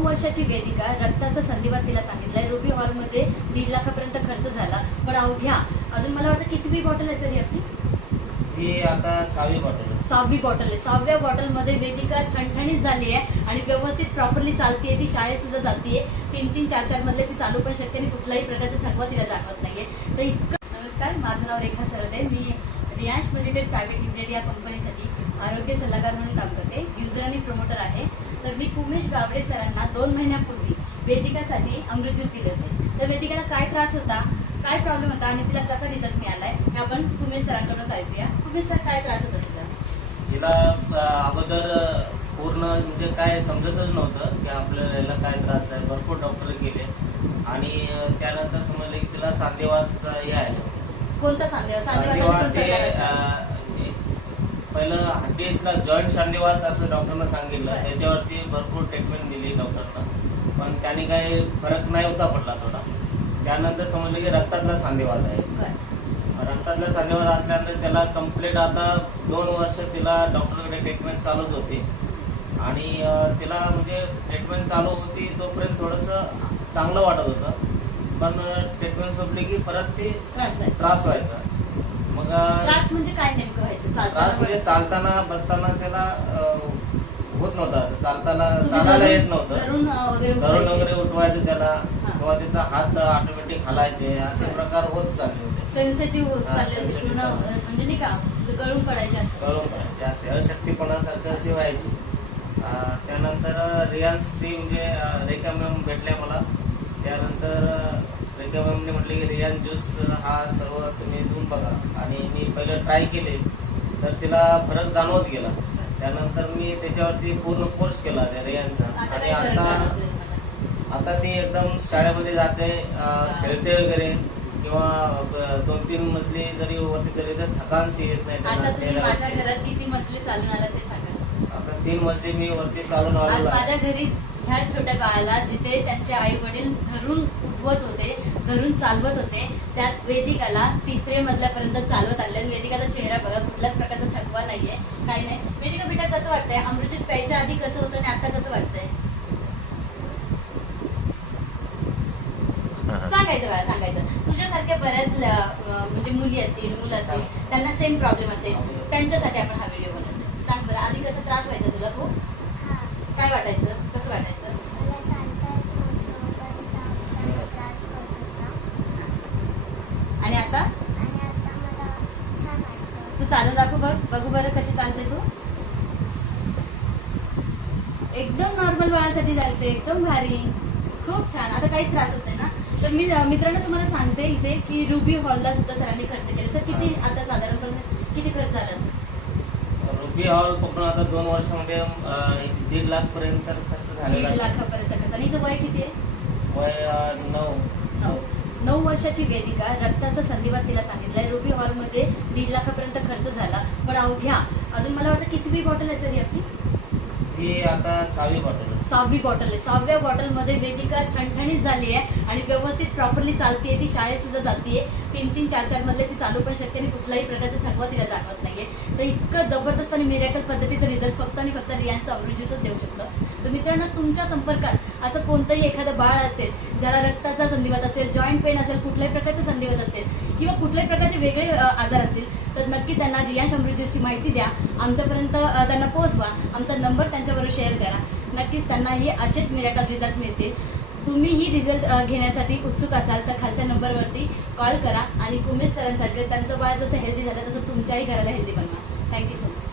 9 वर्षाची वेदिका, रक्ताचा संधिवात तिला सांगितलाय. रुबी हॉलमध्ये 1.5 लाखापर्यंत खर्च झाला, पण अवघ्या अजून मला वाटतं कितवी बॉटल आहे सर ही आपली? ही आता 6वी बॉटल आहे. 6वी बॉटल आहे. 6व्या बॉटलमध्ये वेदिका ठणठणीत झाली आहे आणि व्यवस्थित प्रॉपरली चालतीये. ती शाळेत सुद्धा जातीये. 3-3, 4-4 मधले ती चालू पण शकते आणि कुठलाही प्रकारचा थकवा तिला जाणवत नाहीये. तर इतकं. नमस्कार, माझं नाव रेखा सरदे. मी रियांश मेडिटेड प्रायव्हेट लिमिटेड या कंपनीसाठी आरोग्य सल्लागार म्हणून काम करते. युजर आणि प्रमोटर आहे. तर मी उमेश गावडे सरांना 2 महिन्यापूर्वी वेदिकासाठी अमृत ज्यूस दिले होते. तर वेदिकाला काय त्रास होता, काय प्रॉब्लेम होता आणि तिला कसा रिझल्ट मिळालाय हे आपण उमेश सरांकडून ऐकूया. उमेश सर, काय त्रास होता तुझा? तिला अगोदर पूर्ण म्हणजे काय समजतच नव्हतं की आपल्याला याला काय त्रास आहे. भरपूर डॉक्टर गेले आणि त्यानंतर समजलं की तिला सांधेवातचा हे आहे. कोणता सांधेवात? सांधेवात हे पहिलं हड्डीतला जॉईंट सांधेवात असं डॉक्टरनं सांगितलं. त्याच्यावरती भरपूर ट्रीटमेंट दिली डॉक्टरनं, पण त्याने काही फरक नाही होता पडला थोडा. त्यानंतर समजलं की रक्तातला सांधेवात आहे. रक्तातला सांधेवात असल्यानंतर त्याला कम्प्लीट आता 2 वर्ष तिला डॉक्टरकडे ट्रीटमेंट चालूच होती आणि तिला म्हणजे ट्रीटमेंट चालू होती तोपर्यंत थोडंसं चांगलं वाटत होतं, पण ट्रीटमेंट संपली की परत ते त्रास व्हायचा. मग त्रास म्हणजे काय नेमकं व्हायचं? त्रास म्हणजे चालताना बसताना त्याला होत नव्हतं. असं चालायला येत नव्हतं. धरून वगैरे उठवायचं त्याला किंवा त्याचा हात ऑटोमॅटिक हलायचे, असे प्रकार होत चालले होते. सेन्सिटिव्ह होत चालले होते पूर्ण, म्हणजे नाही का गळून पडायचे असे अशक्तीपणासारखं अशी व्हायची. त्यानंतर रियांशची म्हणजे रेखा मॅम भेटल्या मला. त्यानंतर रेखा मॅमने म्हटले की रियांश ज्यूस हा सर्व तुम्ही देऊन बघा. आणि मी पहिलं ट्राय केले तर तिला फरक जाणवत गेला. त्यानंतर मी त्याच्यावरती पूर्ण कोर्स केला त्या रियांशचा. आणि आता ती एकदम शाळेमध्ये जाते, खेळते वगैरे, किंवा 2-3 मजली जरी वरती चढली तर थकानशी येत नाही. माझ्या घरात किती मजली चालून आला ते सांगा. आता 3 मजली मी वरती चालून आलो. माझ्या घरी ह्या छोट्या बाळाला जिथे त्यांचे आई वडील धरून उठवत होते, धरून चालवत होते, त्यात वेदिकाला 3ऱ्या मजल्यापर्यंत चालवत आणले. वेदिकाचा चेहरा बघा, कुठल्याच प्रकारचा थकवा नाहीये, काही नाही. वेदिका बेटा, कसं वाटतंय? अमृत ज्यूस प्यायच्या आधी कसं होतं आणि आता कसं वाटतंय? सांगायचं बाळा, सांगायचं. तुझ्यासारख्या बऱ्याच म्हणजे मुली असतील, मुलं असतील, त्यांना सेम प्रॉब्लेम असेल, त्यांच्यासाठी आपण हा व्हिडिओ बनवतो. सांग बरं, आधी कसं त्रास व्हायचा तुला? खूप काय वाटायचं? कसं वाटायचं? आणि आता तू चालू दाखव, बघू बरं कशी चालते तू. एकदम नॉर्मल बाळासाठी चालते, एकदम भारी, खूप छान. आता काहीच त्रास होत नाही ना? तर मी मित्रांनो तुम्हाला सांगते इथे की रुबी हॉलला सुद्धा सरांनी खर्च केला. सर, किती आता साधारणपणे किती खर्च झाला असेल? रुबी हॉल पण आता 2 वर्षामध्ये 1.5 लाख पर्यंत खर्च झालेला. 1.5 लाखापर्यंत खर्च. आणि हिचं वय किती आहे? वय 9 वर्षाची वेदिका, रक्ताचा संधिवात तिला सांगितलाय. रुबी हॉलमध्ये 1.5 लाखापर्यंत खर्च झाला, पण अवघ्या अजून मला वाटतं कितवी बॉटल आहे सर ही आपली? ही आता 6वी बॉटल आहे. 6वी बॉटल आहे. 6व्या बॉटलमध्ये वेदिका ठणठणीत झाली आहे आणि व्यवस्थित प्रॉपरली चालतीये. ती शाळेत सुद्धा जातीये. 3-3, 4-4 मधले ती चालू पण शकते आणि कुठलाही प्रकारचा थकवा तिला जाणवत नाहीये. तर इतकं जबरदस्त आणि मिरेकल पद्धतीचं रिझल्ट फक्त आणि फक्त रियांशचं अमृत ज्यूसच देऊ शकतं. तर मित्रांनो, तुमच्या संपर्कात असं कोणतंही एखादं बाळ असेल, ज्याला रक्ताचा संधिवात असेल, जॉईंट पेन असेल, कुठल्याही प्रकारचा संधिवात असेल किंवा कुठल्याही प्रकारचे वेगळे आजार असतील, तर नक्की त्यांना रियांश अमृत ज्यूसची माहिती द्या. आमच्यापर्यंत त्यांना पोहोचवा. आमचा नंबर त्यांच्याबरोबर शेअर करा. नक्कीच त्यांनाही असेच मिरेकल रिझल्ट मिळतील. तुम्हीही रिझल्ट घेण्यासाठी उत्सुक असाल तर खालच्या नंबरवरती कॉल करा आणि उमेश सरांसारखं त्यांचं बाळ जसं हेल्दी झालं तसं तुमच्याही घराला हेल्दी बनवा. Thank you so much.